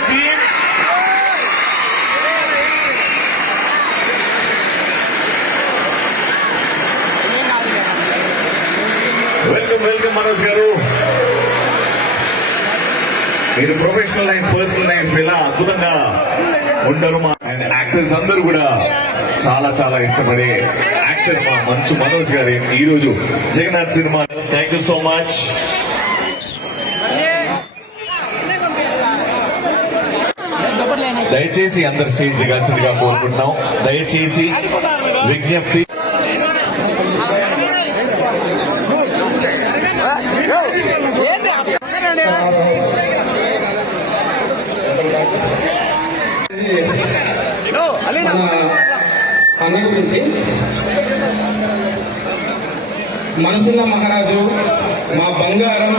whole welcome welcome Manoj గారు. మీరు professional life personal life ఇలా అద్భుతంగా ఉండరు మా అండ్ యాక్టర్స్ అందరూ కూడా చాలా చాలా ఇష్టపడే యాక్టర్ మా మంచు మనోజ్ గారు. ఈ రోజు Jagannath cinema thank you so much దయచేసి అందరు స్టేజ్ దిగాల్సిందిగా కోరుకుంటున్నాం. దయచేసి విజ్ఞప్తి అన్న గురించి మనసున్న మహారాజు మా బంగారం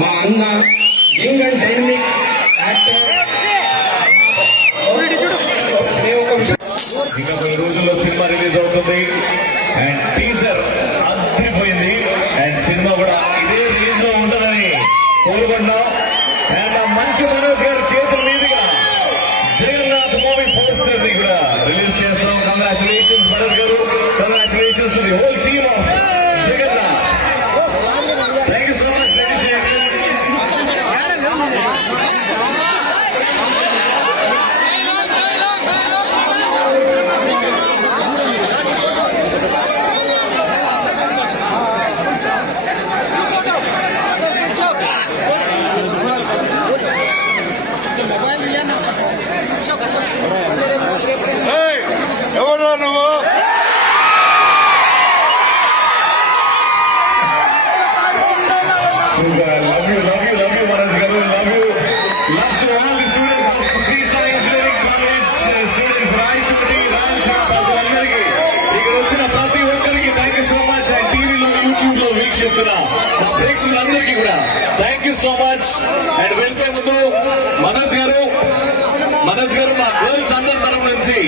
మా అన్న ఏంటంటే రిలీజ్ అవుతుంది అండ్ టీజర్ అద్దరిపోయింది అండ్ సినిమా కూడా ఇదే రిలీజ్లో ఉంటుందని కోరుకుంటున్నాం. అండ్ మా మంచు మనోజ్ గారి చేతుల మీదుగా జగన్నాథ్ మూవీ పోస్టర్ని కూడా రిలీజ్ చేస్తాం. కంగ్రాచులేషన్స్ మనోజ్ గారు congratulations to the whole team of Jagannath thank you so much ఎవరు నువ్వు Super. Love you, love you, love you, Manoj Garu. Love you. Love to all the students of Sri Sai Engineering College, uh, students Rayachoti, Rayalaseema ప్రజలందరికీ ఇక్కడ వచ్చిన ప్రతి ఒక్కరికి thank you so much and టీవీలో యూట్యూబ్లో వీక్షిస్తున్న మా ప్రేక్షకులందరికీ కూడా thank you so much and welcome ముందు మనోజ్ గారు మనోజ్ గారు మా గర్ల్స్ అందరి తరపు నుంచి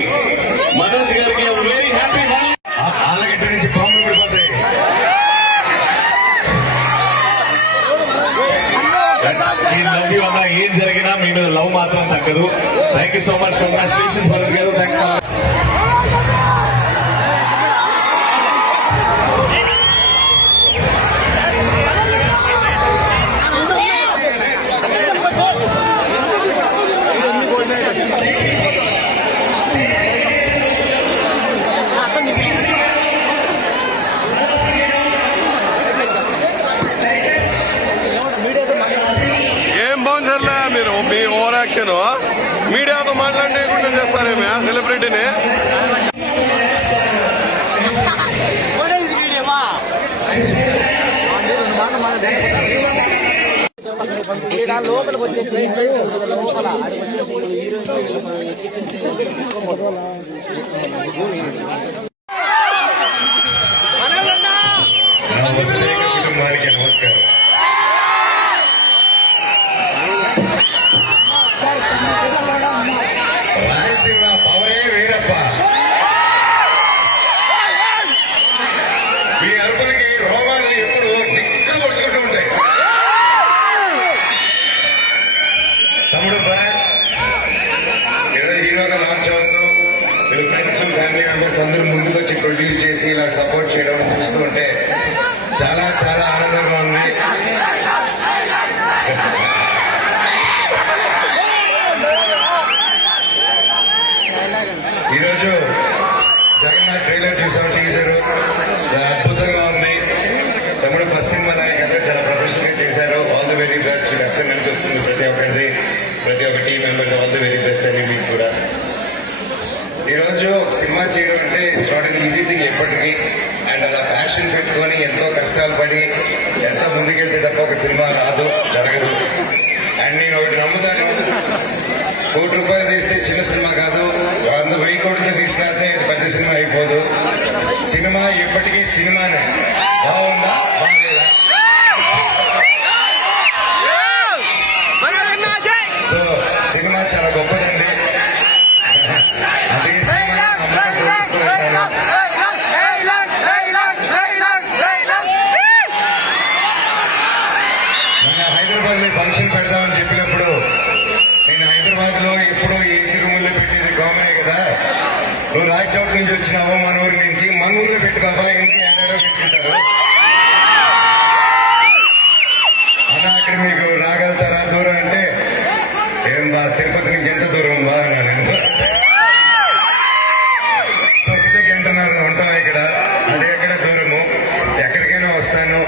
యూ అన్న ఏం జరిగినా మీ మీద లవ్ మాత్రం తగ్గదు. Thank you so much congratulations Bharat గారు థ్యాంక్ యాక్షన్ మీడియాతో మాట్లాడలేకుండా చేస్తారేమే సెలబ్రిటీని లోపలికి వచ్చేసి లోపల వచ్చేసి హీరోయిన్ నమస్కారం. ఈరోజు సినిమా చేయడం అంటే it's not an easy thing ఎప్పటికీ. అండ్ అలా ప్యాషన్ పెట్టుకొని ఎంతో కష్టాలు పడి ఎంతో ముందుకెళ్తే తప్ప ఒక సినిమా రాదు జరగదు. అండ్ నేను ఒకటి నమ్ముతాను. కోటి రూపాయలు తీస్తే చిన్న సినిమా కాదు వంద వెయ్యి కోట్లు తీసుకెళ్తే పెద్ద సినిమా అయిపోదు. సినిమా ఎప్పటికీ సినిమానే. బాగుందా? బాగలేదా సో సినిమా చాలా గొప్పదండి అదే సినిమా అమ్మకం ప్రోత్సహిస్తూ ఉంటాను. మొన్న హైదరాబాద్లో ఫంక్షన్ పెడదామని చెప్పినప్పుడు నేను హైదరాబాద్ హైదరాబాద్లో ఎప్పుడో ఏసీ రూముల్లో పెట్టేది కామనే కదా నువ్వు నుంచి వచ్చినావు మన ఊరి నుంచి. మన ఊళ్ళో పెట్టుకోవా ఎందుకు ఎక్కడో పెట్టుకుంటారు? అలా అక్కడ మీకు రాగలుగుతారా? దూరం అంటే ఏం బా తిరుపతి నుంచి ఎంత దూరం? బా అన్నాను నేను. తొక్కితే ఉంటాం ఇక్కడ. అది ఎక్కడ దూరము? ఎక్కడికైనా వస్తాను.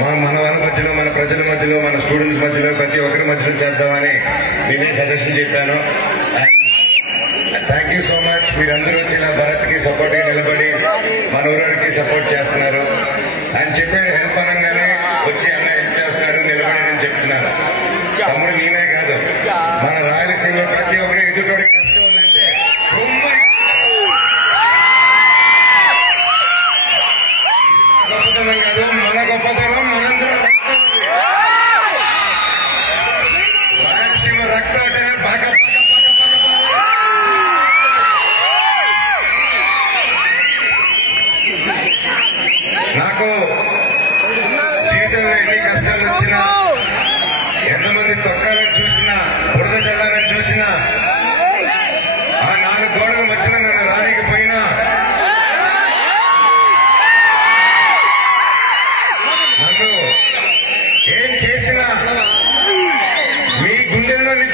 మా మన వాళ్ళ మధ్యలో మన ప్రజల మధ్యలో మన స్టూడెంట్స్ మధ్యలో ప్రతి ఒక్కరి మధ్యలో చేద్దామని నేనే సజెషన్ చెప్పాను. థ్యాంక్ యూ సో మచ్ మీరందరూ వచ్చిన భరత్కి సపోర్ట్గా నిలబడి మన ఊరికి సపోర్ట్ చేస్తున్నారు. ఆయన చెప్పి హెల్ప్ అనగానే వచ్చి అన్న హెల్ప్ చేస్తున్నారు నిలబడి నేను చెప్తున్నాను తమ్ముడు నేనే కాదు. మన రాయలసీమలో ప్రతి ఒక్కరు ఎదుటోడి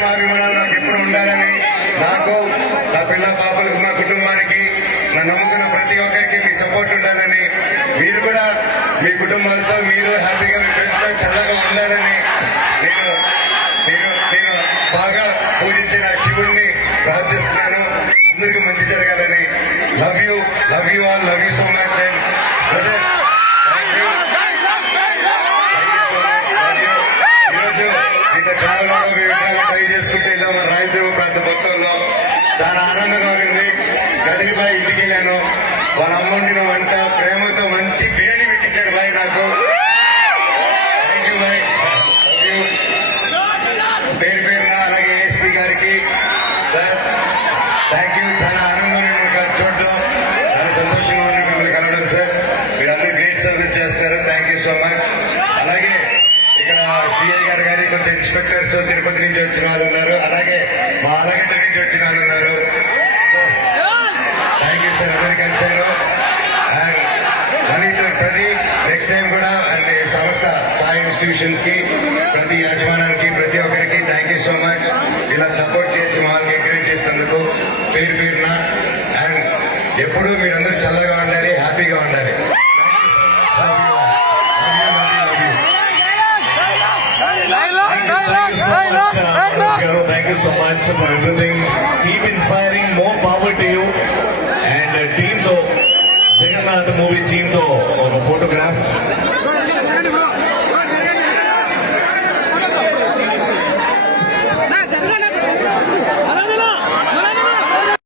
అందరి నాకు ఎప్పుడు ఉండాలని నాకు నా పిల్ల పాపలకు మా కుటుంబానికి నా నమ్ముకున్న ప్రతి ఒక్కరికి మీ సపోర్ట్ ఉండాలని మీరు కూడా మీ కుటుంబాలతో మీరు హ్యాపీగా మీ పిల్లలతో చల్లగా ఉండాలని నేను నేను నేను బాగా పూజించిన శివుణ్ణి ప్రార్థిస్తున్నాను అందరికీ మంచి జరగాలని love you love you all love you so much and brother thank you ఈరోజు ఇంత కాలంలో మేము ట్రై చేసుకుంటే ఇలా మన రాయలసీమ ప్రాంత మొత్తంలో చాలా ఆనందంగా ఉంది గదిలిబాయి ఇంటికి వెళ్ళాను వాళ్ళ అమ్మ వంట ప్రేమతో మంచి బిర్యానీ పెట్టించాడు బాయ్ నాకు. Thank you boy. పేరు పేరున అలాగే ఏఎస్పీ గారికి. సార్ థ్యాంక్ యూ చాలా ఆనందం మిమ్మల్ని చూడడం. చాలా సంతోషంగా ఉంది మిమ్మల్ని కలవడం సార్ మీరందరూ గ్రేట్ సర్వీస్ చేస్తున్నారు. థ్యాంక్ యూ సో మచ్ అలాగే ఇక్కడ సిఐ గారు కానీ కొంచెం ఇన్స్పెక్టర్స్ తిరుపతి నుంచి వచ్చిన వాళ్ళు ఉన్నారు అలాగే మా ఆలగడ్డ నుంచి వచ్చిన వాళ్ళు ఉన్నారు థ్యాంక్ యూ సార్ అందరు కలిసారు అండ్ మళ్ళీ ప్రతి నెక్స్ట్ టైం కూడా అండ్ ఈ సంస్థ సాయి ఇన్స్టిట్యూషన్స్కి ప్రతి యాజమానానికి ప్రతి ఒక్కరికి థ్యాంక్ యూ సో మచ్ ఇలా సపోర్ట్ చేసి మమ్మల్ని ఎంకరేజ్ చేసినందుకు పేరు పేరున అండ్ ఎప్పుడూ మీరందరూ చల్లగా ఉండాలి హ్యాపీగా ఉండాలి Thank you so much for everything. Keep inspiring. More power to you. And uh, team తో Jagannath movie team తో photograph